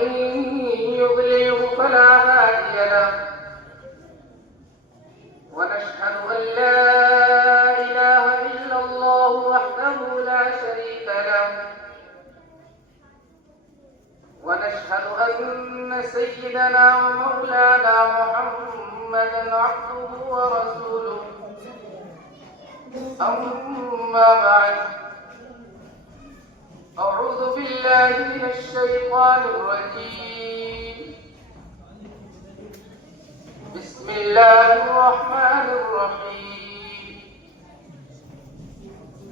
يضلله فلا هادي له ونشهد أن لا إله إلا الله وحده لا شريك له ونشهد أن سيدنا ومولانا محمدا عبده ورسوله أما بعد أعوذ بالله من الشيطان الرجيم بسم الله الرحمن الرحيم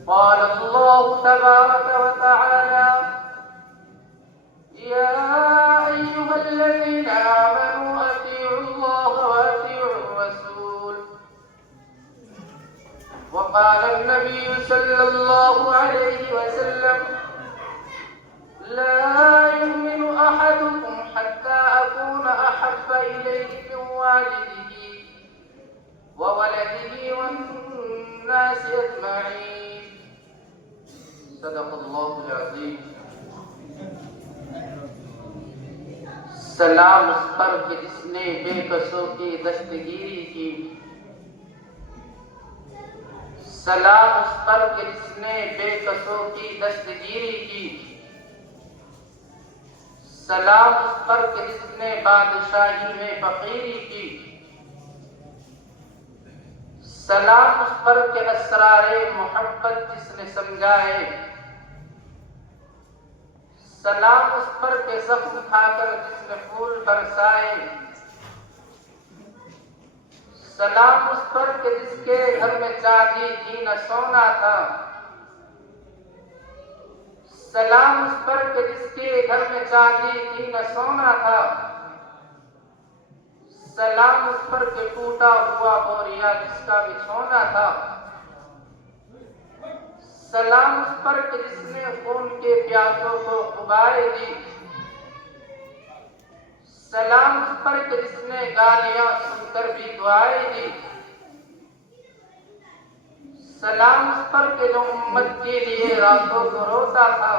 قال الله تبارك وتعالى يا أيها الذين آمنوا أطيعوا الله وأطيعوا الرسول وقال النبي صلى الله عليه وسلم لا يؤمن أحدكم حتى أكون أحب إليه من والده وولده والناس أجمعين صدق الله العظيم. سلام اس پر کہ جس نے بے کسوں کی دستگیری کی، سلام اس پر کہ جس نے بے کسوں کی دستگیری کی، سلام اس پر کہ جس نے بادشاہی میں فقیری کی، سلام اس پر کہ اسرار محبت جس نے سمجھائے، سلام اس پر کہ زخم کھا کر جس نے پھول برسائے، سلام اس پر کہ جس کے گھر میں چاندی تھی نہ سونا تھا، سلام اس پر کہ جس کے گھر میں چاندی تھی نہ سونا تھا، سلام اس پر کہ ٹوٹا ہوا بوریا جس کا بچھونا تھا، سلام اس پر کہ جس نے خون کے پیاسوں کو ابارے دی، سلام اس پر کہ جس نے گالیاں سن کر بھی دعائیں دی، سلام اس پر کہ جو امت کے لیے راتوں کو روتا تھا،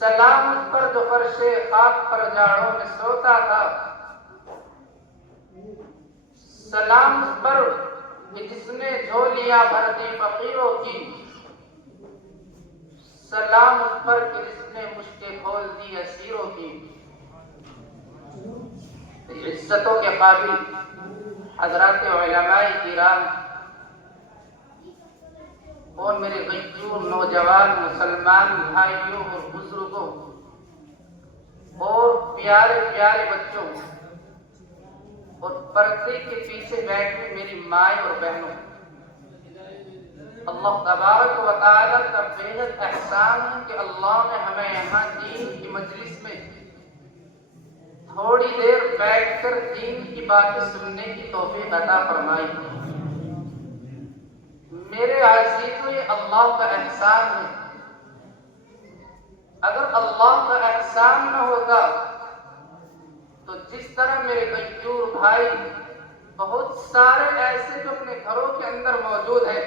سلام اس پر جو فرش خاک پر جاڑوں میں سوتا تھا، سلام اس پر کہ جس نے جھولیاں بھر دی فقیروں کی، سلام اس پر کہ جس نے مشکیں کھول دی اسیروں کی. عزتوں کے قابل حضرات علماء کرام اور میرے غیور نوجوان مسلمان بھائیوں اور بزرگوں اور پیارے پیارے بچوں اور پردے کے پیچھے بیٹھے میری مائیں اور بہنوں، اللہ تبارک و تعالیٰ کا بےحد احسان ہے کہ اللہ نے ہمیں یہاں دین کی مجلس میں تھوڑی دیر بیٹھ کر دین کی باتیں سننے کی توفیق عطا فرمائی. میرے عزیزوں، یہ اللہ کا احسان ہے. اگر اللہ کا احسان نہ ہوتا تو جس طرح میرے غیور بھائی بہت سارے ایسے جو اپنے گھروں کے اندر موجود ہیں،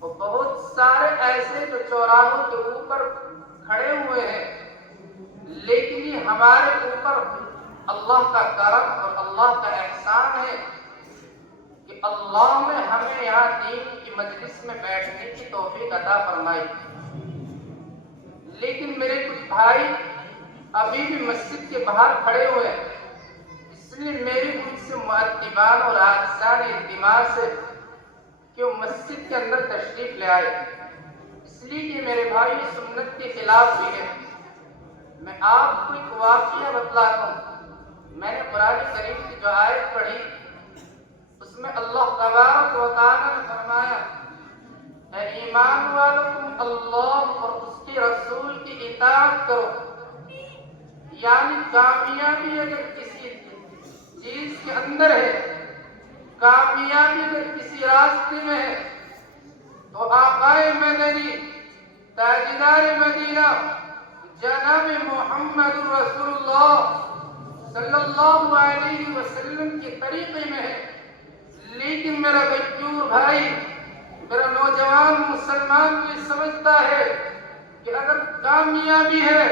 اور بہت سارے ایسے جو چوراہوں کے اوپر کھڑے ہوئے ہیں، لیکن یہ ہمارے اوپر اللہ کا کرم اور اللہ کا احسان ہے کہ اللہ نے ہمیں یہاں دین کی مجلس میں بیٹھنے کی توفیق عطا فرمائی. لیکن میرے کچھ بھائی ابھی بھی مسجد کے باہر کھڑے ہوئے ہیں، اس لیے میری ان سے مؤدبان اور عاجزانہ التماس ہے کہ وہ مسجد کے اندر تشریف لے آئے، اس لیے کہ میرے بھائی سنت کے خلاف بھی ہے. میں آپ کو ایک واقعہ بتلاتا ہوں. میں نے قرآن کریم کی جو آیت پڑھی اس میں اللہ تبارک و تعالیٰ نے فرمایا اے ایمان والو تم اللہ اور اس کے رسول کی اطاعت کرو. یعنی کامیابی اگر کسی چیز کے اندر ہے، کامیابی اگر کسی راستے میں ہے تو آقائے مدنی تاجدار مدینہ جناب محمد رسول اللہ صلی اللہ علیہ وسلم کے طریقے میں ہے. لیکن میرا غیور بھائی، میرا نوجوان مسلمان یہ سمجھتا ہے کہ اگر کامیابی ہے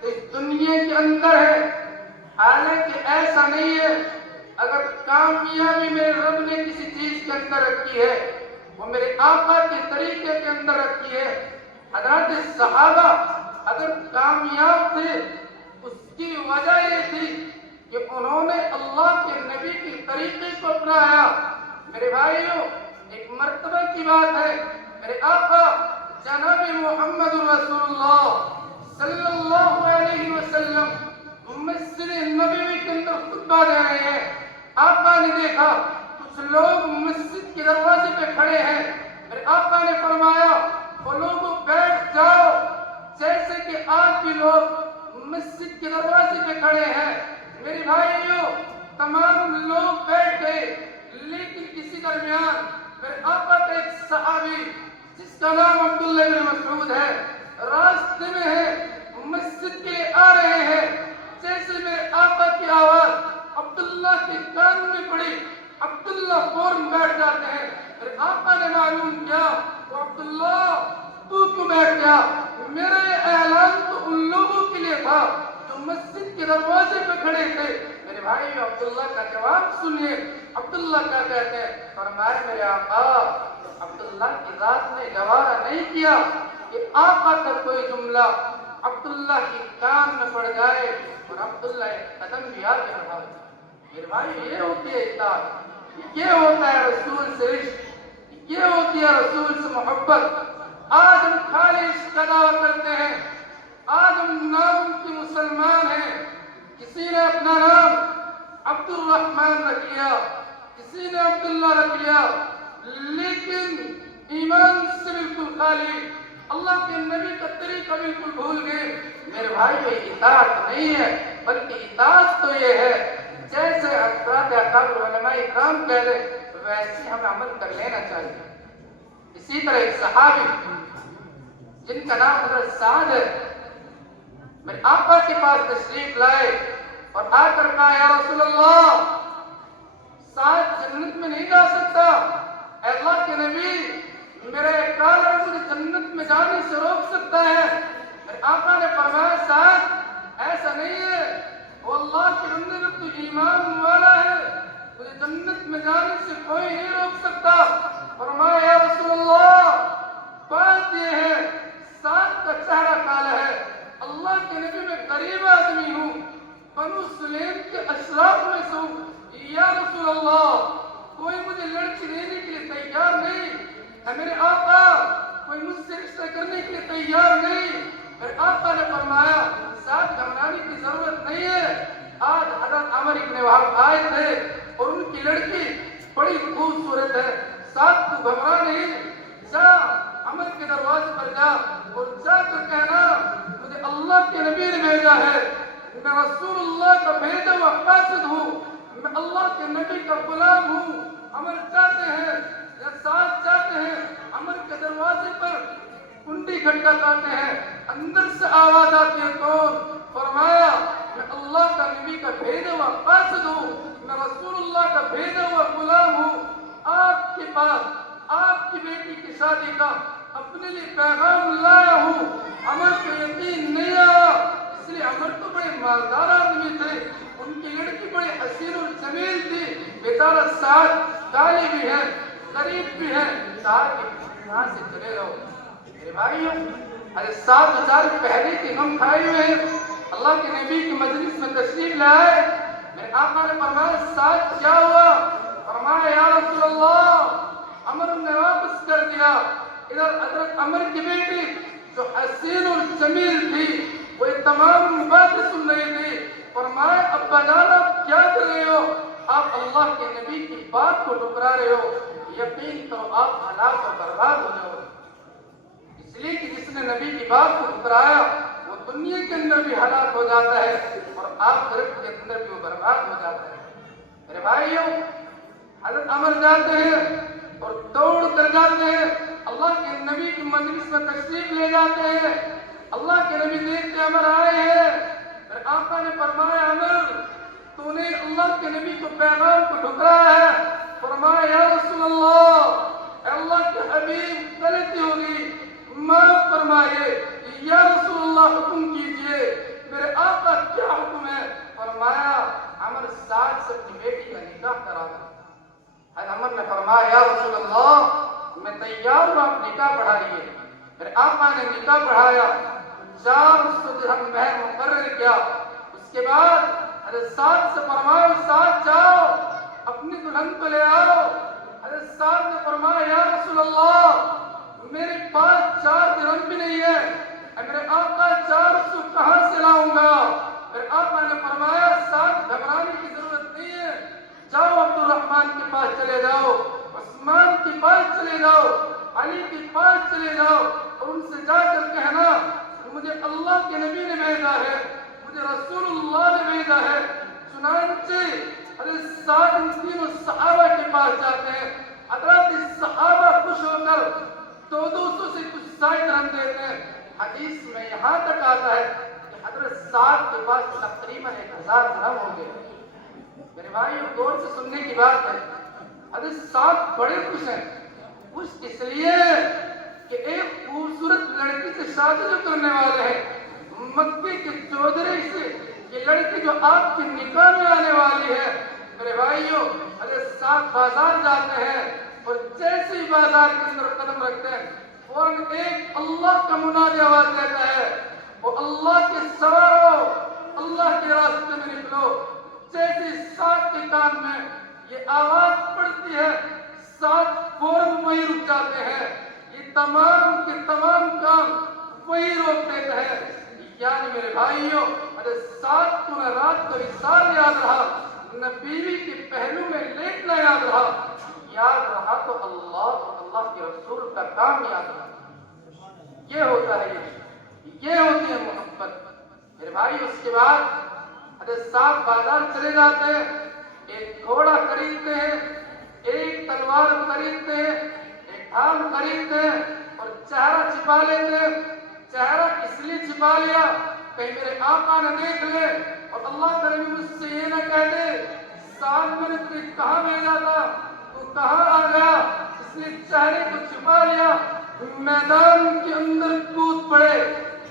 تو اس دنیا کے اندر ہے، حالانکہ ایسا نہیں ہے۔ اگر کامیابی میرے رب نے کسی چیز کے اندر رکھی ہے وہ میرے آقا کے طریقے کے اندر رکھی ہے۔ حضرات صحابہ اگر کامیاب تھے اس کی وجہ یہ تھی کہ انہوں نے اللہ کے نبی کے طریقے کو اپنایا۔ میرے بھائیوں، ایک مرتبہ کی بات ہے، میرے آقا جناب محمد رسول اللہ صلی اللہ علیہ وسلم مسجد نبوی کے اندر خطبہ دے رہے ہیں۔ آقا نے دیکھا کچھ لوگ مسجد کے دروازے پہ کھڑے ہیں۔ میرے آقا نے فرمایا وہ لوگوں بیٹھ جاؤ، جیسے کہ آپ بھی لوگ مسجد کے دروازے پہ کھڑے ہیں۔ میرے بھائیوں، تمام لوگ بیٹھ گئے، لیکن اسی درمیان میرے آقا کا ایک صحابی جس کا نام عبداللہ بن مسعود ہے، راستے میں ہے، مسجد کے آ رہے ہیں۔ جیسے میرے آقا کی آواز عبداللہ کے کان میں پڑی، عبداللہ فوراً بیٹھ جاتے ہیں۔ میرے آقا نے معلوم کیا تو عبداللہ تو کیوں بیٹھ گیا؟ میرا یہ اعلان تو ان لوگوں کے لیے تھا جو مسجد کے دروازے پہ کھڑے تھے۔ میرے بھائی عبداللہ کا جواب سنیے، عبداللہ کیا کہتے ہیں؟ فرمائے میرے آقا، عبداللہ کی ذات نے گوارا نہیں کیا کہ آقا کا کوئی جملہ عبداللہ کی کان میں پڑ جائے اور عبداللہ ایک قدم بھی آگے بڑھا۔ میرے بھائی، یہ ہوتی ہے اطاعت، یہ ہوتا ہے رسول سے عشق، یہ ہوتی ہے رسول سے محبت۔ آج ہم خالی عشق کا دعویٰ کرتے ہیں، آج ہم نام کے مسلمان ہیں۔ کسی نے اپنا نام عبد الرحمن رکھ لیا، کسی نے عبداللہ رکھ لیا، لیکن ایمان سے بالکل خالی، اللہ کے نبی کا طریقہ بالکل بھول گئے۔ میرے بھائی، یہ اطاعت نہیں ہے، بلکہ اطاعت تو یہ ہے جیسے حضرات اکابر علماء اکرام کہہ دے ویسے ہمیں عمل کر لینا چاہیے۔ اسی طرح ایک صحابی جن کا نام حضرت سعد ہے، میرے آقا کے پاس تشریف لائے اور آ کر کہا یا رسول اللہ، سعد جنت میں نہیں جا سکتا، اے اللہ کے نبی میرے کالر مجھے جنت میں جانے سے روک سکتا ہے۔ میرے آقا نے فرمایا سعد ایسا نہیں ہے، وہ اللہ کے بندے میں تو ایمان والا ہے، تجھے جنت میں جانے سے کوئی نہیں روک سکتا۔ فرمایا یا رسول اللہ، بات یہ ہے سعد کا چہرہ کالا ہے، اللہ کے نبی میں غریب آدمی ہوں، بنو سلیم کے اشراف میں سے ہوں، یا رسول اللہ کوئی مجھے لڑکی دینے کے لیے تیار نہیں، اے میرے آقا کوئی مجھ سے رشتہ کرنے کے لیے تیار نہیں۔ میرے آقا نے فرمایا سعد گھبرانے کی ضرورت نہیں ہے، آج حضرت عمر ابن وہب آئے تھے اور ان کی لڑکی بڑی خوبصورت ہے، سعد تو گھبرا نہیں، جا عمر کے دروازے پر جا اور جا کر کہنا مجھے اللہ کے نبی نے بھیجا ہے، میں رسول اللہ کا بھیجا ہوا قاصد ہوں، میں اللہ کے نبی کا غلام ہوں۔ عمر چاہتے ہیں یا سعد چاہتے ہیں، عمر کے دروازے پر کنڈی کھٹکھٹاتے ہیں، اندر سے آواز آتی ہے کون؟ فرمایا میں اللہ کا نبی کا بھیجا ہوا قاصد ہوں، میں رسول اللہ کا بھیجا ہوا غلام ہوں، آپ کے پاس آپ کی بیٹی کی شادی کا اپنے لیے پیغام لایا ہوں۔ عمر کو یقین نہیں آیا، اس لیے عمر تو بڑے مالدار آدمی تھے، ان کی لڑکی بڑی حسین اور جمیل تھی، بیچارہ سعد کالی بھی ہے، غریب بھی ہے، کہا کہ یہاں سے چلے جاؤ۔ میرے بھائیوں، ارے سعد بیچارے پہلے کے غم کھائے ہوئے ہیں، اللہ کے نبی کی مجلس میں تشریف لائے۔ میرے آقا نے فرمایا سعد کیا ہوا؟ فرمایا یا رسول اللہ عمر نے واپس کر دیا۔ ادھر حضرت عمر کی بیٹی جو حسین اور جمیل تھی وہ یہ تمام باتیں سن رہی تھی۔ فرمایا ابا جان آپ کیا کر رہے ہو؟ آپ اللہ کے نبی کی بات کو ٹکرا رہے ہو، یقین کرو آپ ہلاک اور برباد ہو جاؤ گے۔ اس لیے کہ جس نے نبی کی بات کو ٹکرایا وہ دنیا کے اندر بھی ہلاک ہو جاتا ہے اور آخرت کے اندر بھی وہ برباد ہو جاتا ہے۔ میرے بھائیوں، حضرت عمر جاتے ہیں اور دوڑ کر جاتے ہیں، اللہ کے نبی کی مجلس میں تشریف لے جاتے ہیں۔ اللہ کے نبی دیکھتے عمر آئے ہیں، میرے آقا نے فرمایا عمر تو نے اللہ کے نبی کو پیغام کو ٹھکرایا ہے۔ فرمایا یا رسول اللہ، اے اللہ کے حبیب غلطی ہوگی معاف فرمائیے، یا رسول اللہ حکم کیجئے، میرے آقا کیا حکم ہے؟ فرمایا عمر سعد سے اپنی بیٹی کا نکاح کرا دو۔ حضرت عمر نے فرمایا یا رسول اللہ میں تیار ہوں، آپ نکاح پڑھائیے۔ میرے آقا نے نکاح پڑھایا، 400 درہم مہر مقرر کیا۔ اس کے بعد حضرت سعد سے فرمایا سعد جاؤ اپنی دلہن کو لے آؤ۔ حضرت سعد نے فرمایا یا رسول اللہ میرے پاس 4 درہم بھی نہیں ہے، میرے آقا 400 کہاں سے لاؤں گا؟ میرے آقا نے فرمایا سعد گھبرانے کی ضرورت نہیں ہے، جاؤ عبد الرحمن کے پاس چلے جاؤ، عثمان کے پاس چلے جاؤ، علی کے پاس چلے جاؤ اور ان سے جا کر کہنا مجھے اللہ کے نبی نے بھیجا ہے، مجھے رسول اللہ نے بھیجا ہے۔ چنانچہ حضرت سعد ان تینوں صحابہ کے پاس جاتے ہیں، حضرات صحابہ خوش ہو کر 200 سے کچھ زائد درہم دیتے ہیں۔ حدیث میں یہاں تک آتا ہے کہ حضرت سعد کے پاس تقریباً 1000 درہم ہو گئے۔ میرے بھائیو غور سے سننے کی بات ہے، حضرت سعد بڑے خوش ہیں۔ خوش اس لیے کہ ایک خوبصورت لڑکی سے شادی جو کرنے والے ہیں، مکے کے چودھری سے یہ لڑکی جو آپ کی نکاح میں آنے والی ہے۔ میرے بھائیو حضرت سعد بازار جاتے ہیں اور جیسے ہی بازار کے اندر قدم رکھتے ہیں فوراً ایک اللہ کا منادی آواز دیتا ہے، وہ اللہ کے سوارو اللہ کے راستے میں نکلو۔ جیسے ہی سعد کے کان میں یہ آواز پڑتی ہے سعد فوراً وہی رک جاتے ہیں، یہ تمام کے تمام کام وہی روک دیتے ہیں۔ یعنی میرے بھائیوں حضرت سعد کو نہ رات کو وصال یاد رہا، نہ بیوی کے پہلو میں لیٹنا یاد رہا، یاد رہا تو اللہ اور اللہ کے رسول کا کام یاد رہا۔ یہ ہوتا ہے یہ ہوتی ہے محبت۔ میرے بھائی اس کے بعد حضرت سعد بازار چلے جاتے ہیں، ایک گھوڑا خریدتے ہیں، ایک تلوار خریدتے ہیں، ایک ڈھال خریدتے ہیں اور چہرہ چھپا لیتے ہیں۔ چہرہ اس لیے چھپا لیا کہیں میرے آقا نہ دیکھ لے اور اللہ کا نبی مجھ سے یہ نہ کہہ دے سعد میں نے تجھے کہاں بھیجا تھا، تو کہاں آ گیا، اس لیے چہرے کو چھپا لیا۔ میدان کے اندر کود پڑے،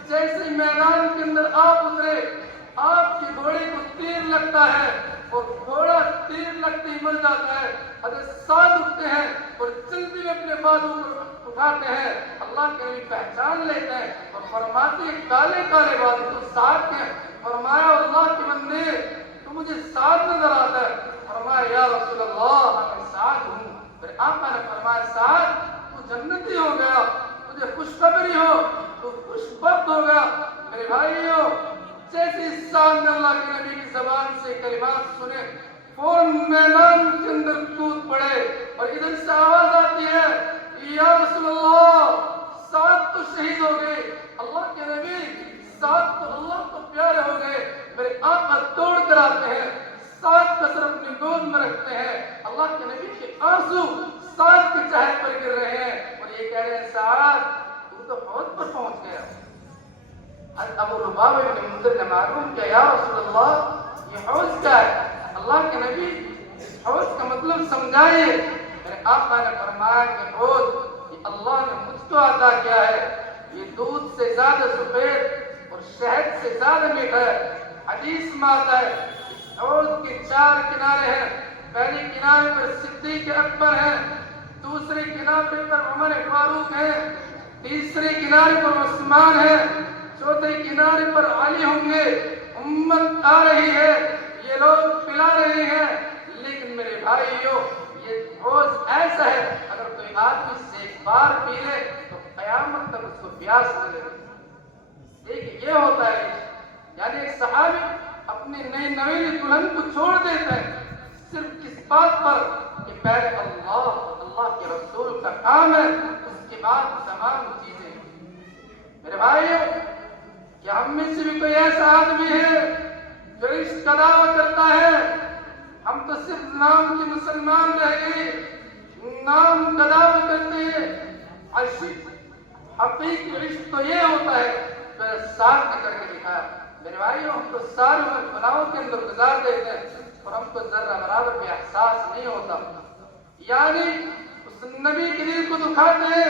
جیسے میدان کے اندر آپ اترے آپ کے گھوڑے کو تیر لگتا ہے اور گھوڑا تیر لگتے ہی مر جاتا ہے۔ حضرت سعد اٹھتے ہیں اور جلدی میں اپنے بازو کو اٹھاتے ہیں، اللہ کے نبی پہچان لیتے ہیں اور فرماتے ہیں کالے کالے بازو تو سعد کے۔ فرمایا اللہ کے بندے تو مجھے سعد نظر آتا ہے۔ فرمایا یا رسول اللہ میں سعد ہوں۔ پھر آقا نے فرمایا سعد تو جنتی ہو گیا، تجھے خوشخبری ہو تو خوش بخت ہو گیا۔ میرے بھائیو جیسے سعد نے اللہ کے نبی کی زبان سے کلمات سنے فوراً میدان کے اندر کود پڑے اور ادھر سے آواز آتی ہے یا رسول اللہ سعد تو شہید ہو گئے، اللہ کے نبی سعد تو اللہ کو پیارے ہو گئے۔ میرے آقا دوڑ کر آتے ہیں، سعد کا سر اپنی گود میں رکھتے ہیں، اللہ کے نبی کے آنسو سعد کے چہرے پر گر رہے ہیں اور یہ کہہ رہے ہیں سعد تو حوض پر پہنچ گیا۔ ابو لبابہ ابن منذر نے معلوم کیا یا رسول اللہ یہ حوض کیا ہے؟ اللہ کے نبی اس حوض کا مطلب سمجھائیے۔ میرے آقا نے فرمایا کہ حوض یہ اللہ نے مجھ کو عطا کیا ہے، یہ دودھ سے زیادہ سفید اور شہد سے زیادہ میٹھا ہے۔ حدیث میں آتا ہے اس حوض کے 4 کنارے ہیں، پہلے کنارے پر صدیق اکبر ہیں، دوسرے کنارے پر عمر فاروق ہیں، تیسرے کنارے پر عثمان ہے، چوتھے کنارے پر علی ہوں گے۔ امت آ رہی ہے، یہ لوگ پلا رہے ہیں، لیکن میرے بھائیو یہ حوض ایسا ہے اگر کوئی آدمی سے ایک بار پی لے تو قیامت تک اس کو پیاس نہ لگے۔ دیکھیں یہ ہوتا ہے، یعنی ایک صحابی اپنی نئی نویلی دلہن کو چھوڑ دیتا ہے صرف کس بات پر کہ پہلے اللہ کے رسول کا کام ہے، اس کے بعد تمام چیزیں۔ میرے بھائیو کیا ہم میں سے بھی کوئی ایسا آدمی ہے جو عشق کا دعویٰ کرتا ہے ہم تو صرف نام کے مسلمان رہ گئے، نام کا دعویٰ کرتے ہیں؟ عشق حقیقی عشق تو یہ ہوتا ہے جو ساتھ نے کر کے دکھایا۔ میرے بھائیو ہم تو سارے عمر گناہوں کے اندر گزار دیتے ہیں اور ہم کو ذرہ برابر بھی احساس نہیں ہوتا۔ یعنی اس نبی کے دل کو دکھاتے ہیں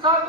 7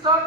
7